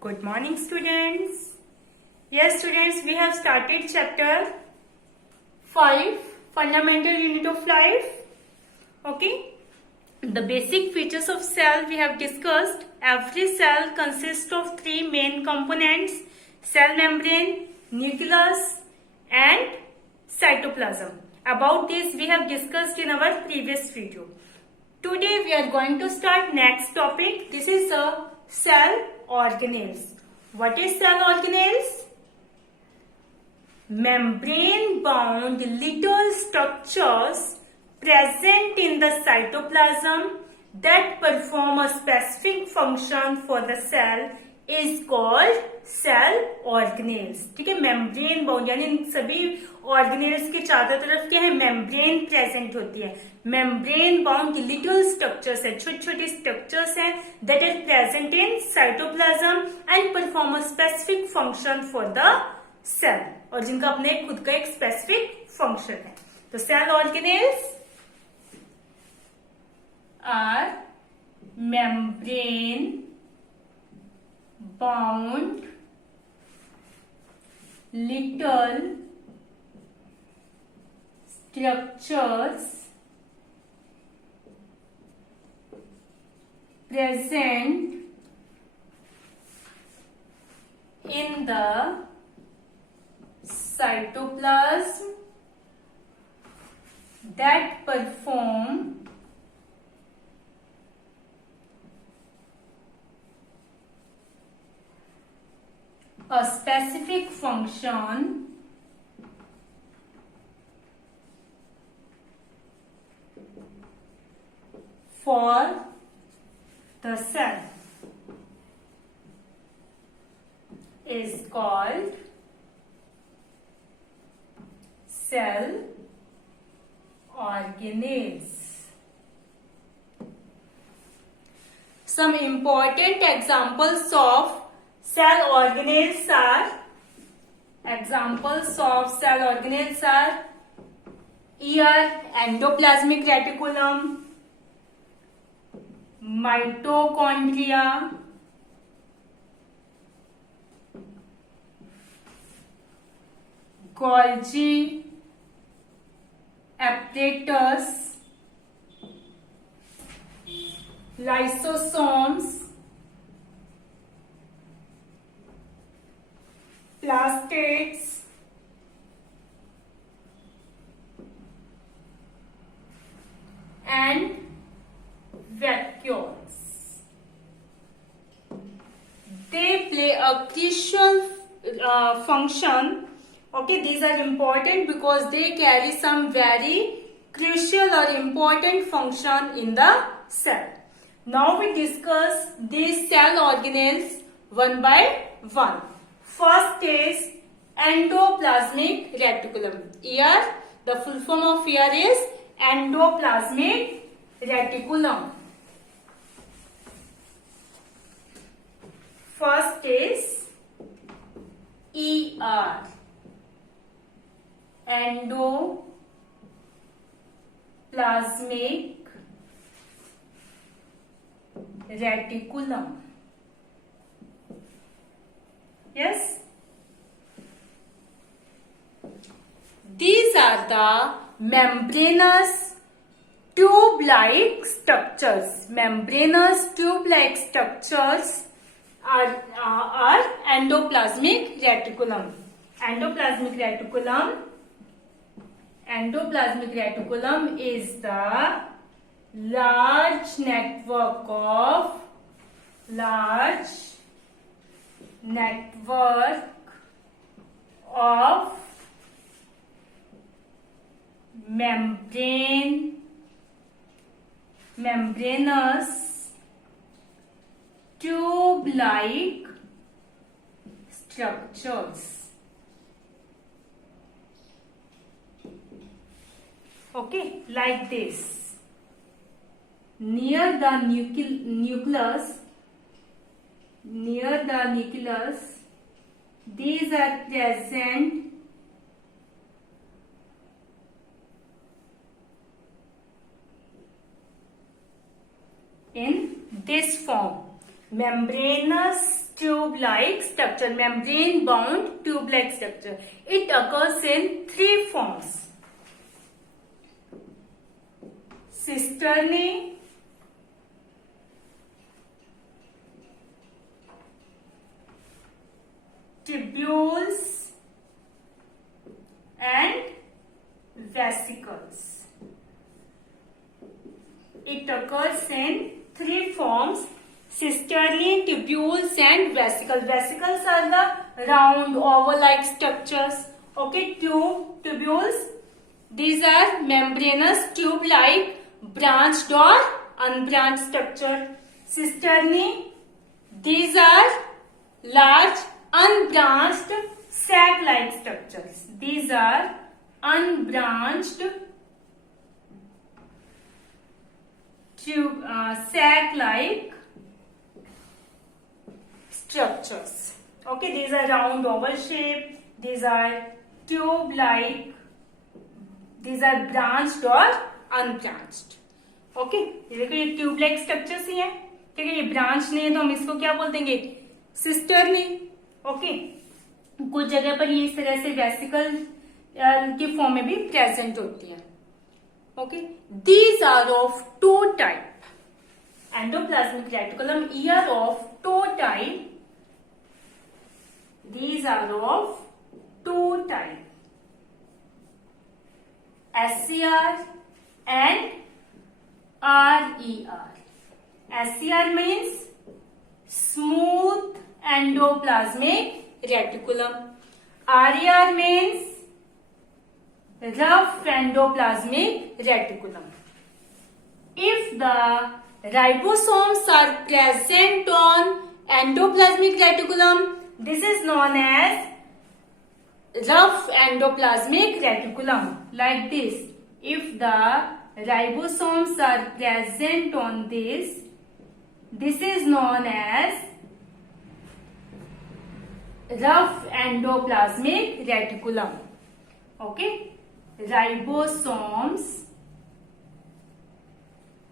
Good morning, students. Yes, students, we have started chapter 5, fundamental unit of life. Okay. The basic features of cell we have discussed. Every cell consists of three main components: cell membrane, nucleus, and cytoplasm. About this we have discussed in our previous video. Today we are going to start next topic. This is a cell organelles. What is cell organelles? Membrane bound little structures present in the cytoplasm that perform a specific function for the cell is called cell organelles. ठीक है, membrane bound यानी इन सभी organelles के चारों तरफ क्या है, membrane present होती है. membrane bound little structures है, छोटी छोटी structures हैं that are present in cytoplasm and perform a specific function for the cell, और जिनका अपने खुद का एक specific function है. तो cell organelles are membrane bound little structures present in the cytoplasm that perform a specific function for the cell is called cell organelles. Some important examples of cell organelles are endoplasmic reticulum, mitochondria, Golgi apparatus, lysosomes, plastates, and vacuoles. They play a crucial function. Okay, these are important because they carry some very crucial or important function in the cell. Now we discuss these cell organelles one by one. First is endoplasmic reticulum. Here, the full form of here is endoplasmic reticulum. First is ER, endoplasmic reticulum. Yes, these are the membranous tube-like structures. Membranous tube-like structures are endoplasmic reticulum. Endoplasmic reticulum is the large network of membranous tube-like structures. Okay, like this. Near the nucleus, these are present in this form. membranous tube-like structure, membrane-bound tube-like structure. It occurs in three forms: cisternae, tubules, and vesicles. It occurs in three forms: cisternae, tubules, and vesicles. Vesicles are the round oval-like structures. Okay, tubules, these are membranous tube-like branched or unbranched structure. Cisternae, these are large unbranched sac-like structures. These are unbranched sac-like structures. Okay, these are round oval shape. These are tube-like. These are branched or unbranched. Okay, ये देखो ये tube-like structures ही हैं. ठीक है, ये branch नहीं है तो हम इसको क्या बोल देंगे? सिस्टर्नी. ओके, कुछ जगह पर ये इस तरह से वेसिकल की फॉर्म में भी प्रेजेंट होती है. Okay, these are of two type. Endoplasmic reticulum are of two type. These are of two type: SCR and RER. SCR means smooth endoplasmic reticulum. RER means rough endoplasmic reticulum. If the ribosomes are present on endoplasmic reticulum, this is known as rough endoplasmic reticulum. Like this, if the ribosomes are present on this is known as rough endoplasmic reticulum. Okay, ribosomes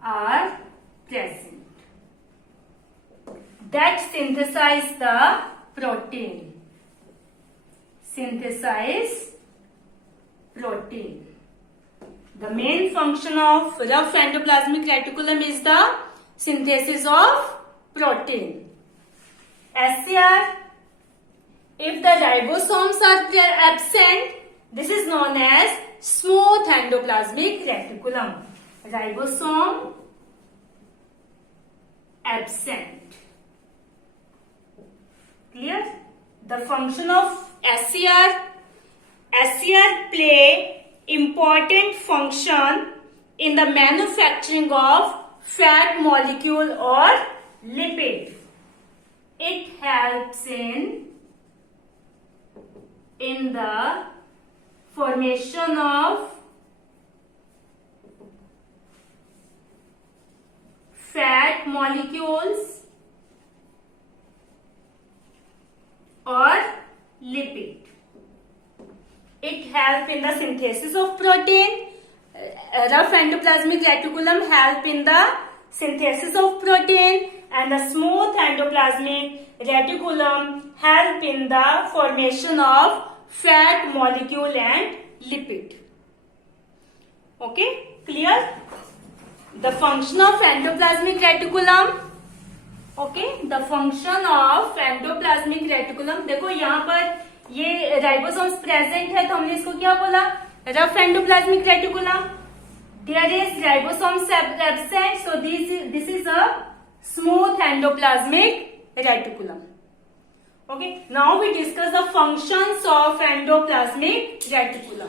are present that synthesize the protein. The main function of rough endoplasmic reticulum is the synthesis of protein. SCR, if the ribosomes are absent, this is known as smooth endoplasmic reticulum. Ribosome absent. Clear? The function of SCR play important function in the manufacturing of fat molecule or lipid. It helps in the formation of fat molecules or lipid. It helps in the synthesis of protein. Rough endoplasmic reticulum help in the synthesis of protein, and the smooth endoplasmic reticulum help in the formation of fat molecule and lipid. Okay, clear? The function of endoplasmic reticulum. Okay, the function of endoplasmic reticulum. देखो यहाँ पर ये ribosomes present है तो हमने इसको क्या बोला? Rough endoplasmic reticulum. There is ribosomes absent, so this is a smooth endoplasmic reticulum. Okay, now we discuss the functions of endoplasmic reticulum.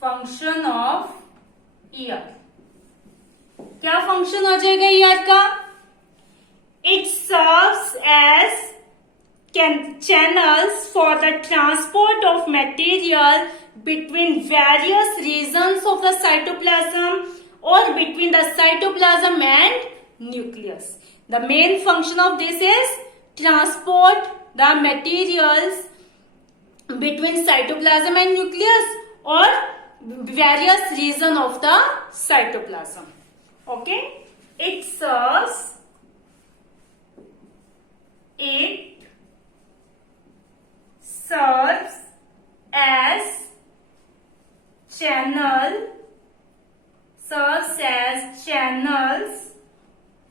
Function of ER. क्या फंक्शन हो जाएगा ER का? It serves as channels for the transport of material between various regions of the cytoplasm or between the cytoplasm and nucleus. The main function of this is transport the materials between cytoplasm and nucleus or various region of the cytoplasm. Okay, it serves as channels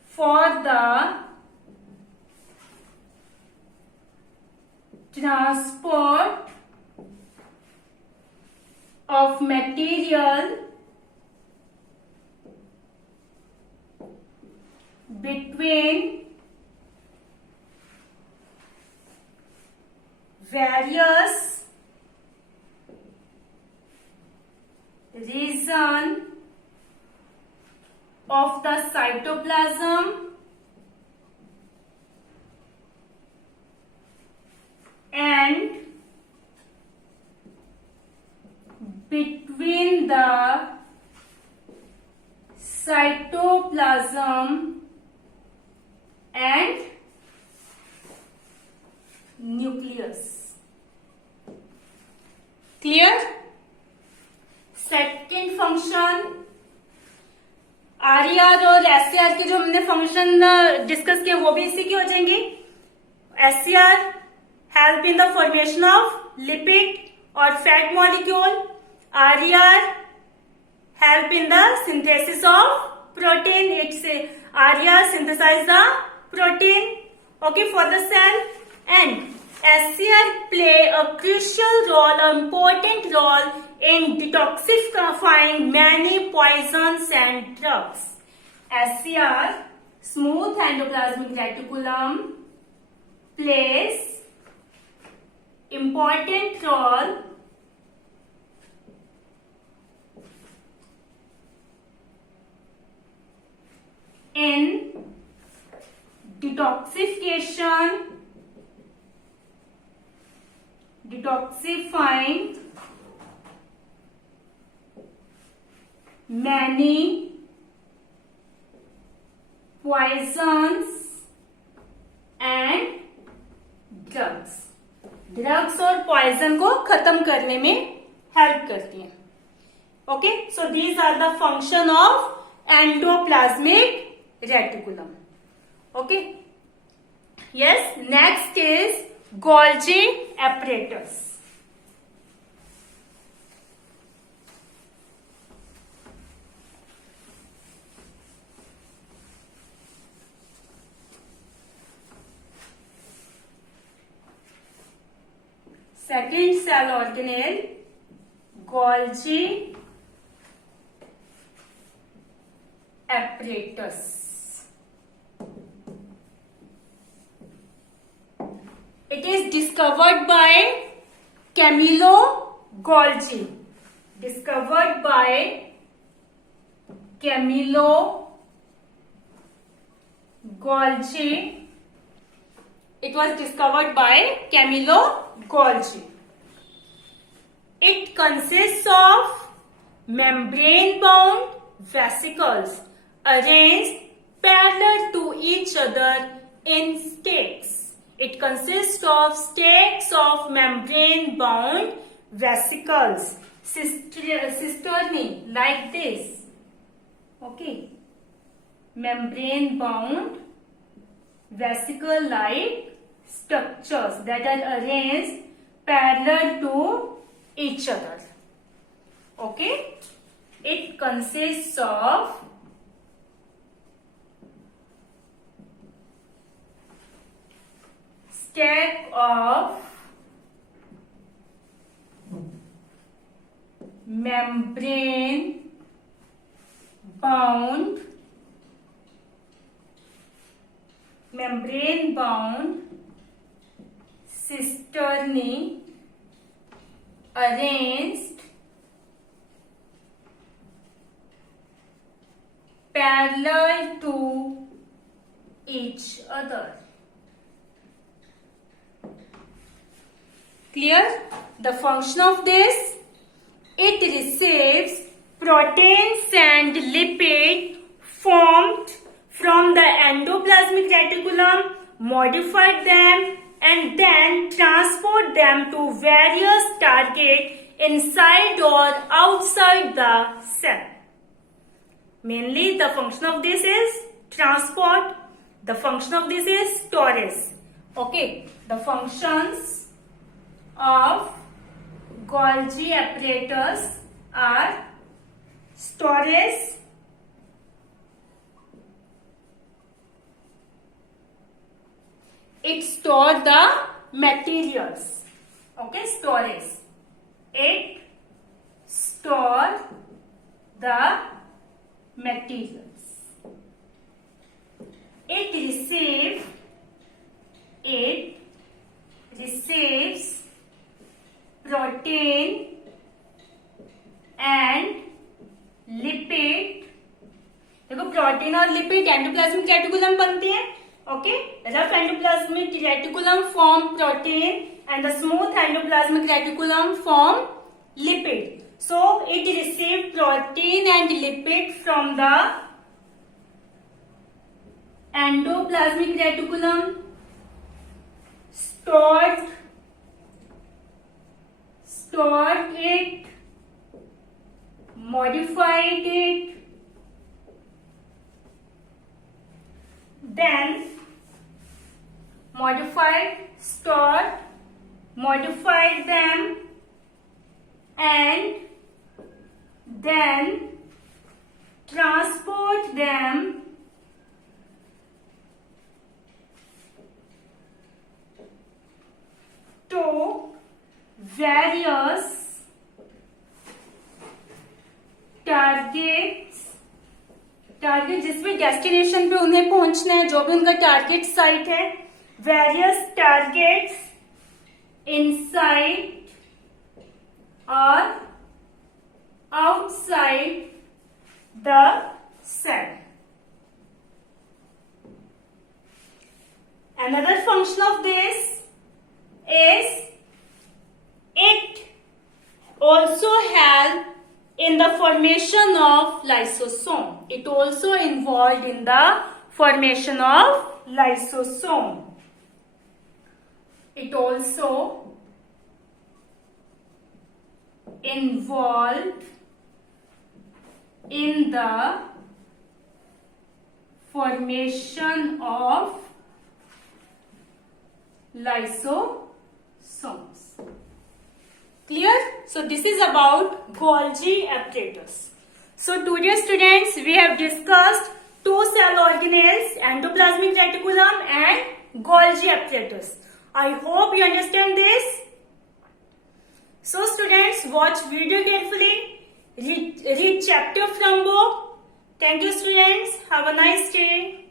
for the transport of material between various regions of the cytoplasm and between the cytoplasm and nucleus. Clear? Second function RER और SCR के जो हमने function discuss किए वो भी इसी की हो जाएंगे. SCR help in the formation of lipid और fat molecule. RER help in the synthesis of protein. It's ARIA synthesize the protein, okay, for the cell. And SCR play a crucial role, an important role in detoxifying many poisons and drugs. SCR, smooth endoplasmic reticulum, plays important role in detoxifying many poisons and drugs. Drugs और poison को खत्म करने में help करती हैं. Okay, so these are the function of endoplasmic reticulum. Okay, yes. Next is Golgi apparatus. Second cell organelle, Golgi apparatus. It is discovered by Camillo Golgi. Discovered by Camillo Golgi. It was discovered by Camillo Golgi. It consists of membrane-bound vesicles arranged parallel to each other in stacks. It consists of stacks of membrane-bound vesicles, cisternae, like this. Okay, membrane-bound vesicle-like structures that are arranged parallel to each other. Okay, it consists of stack of membrane-bound cisternae arranged parallel to each other. Clear? The function of this, it receives proteins and lipids formed from the endoplasmic reticulum, modified them, and then transport them to various targets inside or outside the cell. Mainly the function of this is transport. The function of this is storage. Okay, the functions of Golgi apparatus are storage, it stores the materials. Okay, storage. It stores the materials. It receives protein and lipid. देखो protein और lipid endoplasmic reticulum बनते हैं. Okay, rough endoplasmic reticulum form protein and the smooth endoplasmic reticulum form lipid. So it receives protein and lipid from the endoplasmic reticulum, stored it, modified it, then modified them, and then transport them to various target जिसमें destination पे उन्हें पहुंचना है, जो भी उनका target site है, various targets inside or outside the cell. Another function of this is it also help in the formation of lysosome. It also involved in the formation of lysosome. It also involved in the formation of lysosomes. Clear? So this is about Golgi apparatus. So today students, we have discussed two cell organelles, endoplasmic reticulum and Golgi apparatus. I hope you understand this. So students, watch video carefully, read chapter from book. Thank you students. Have a nice day.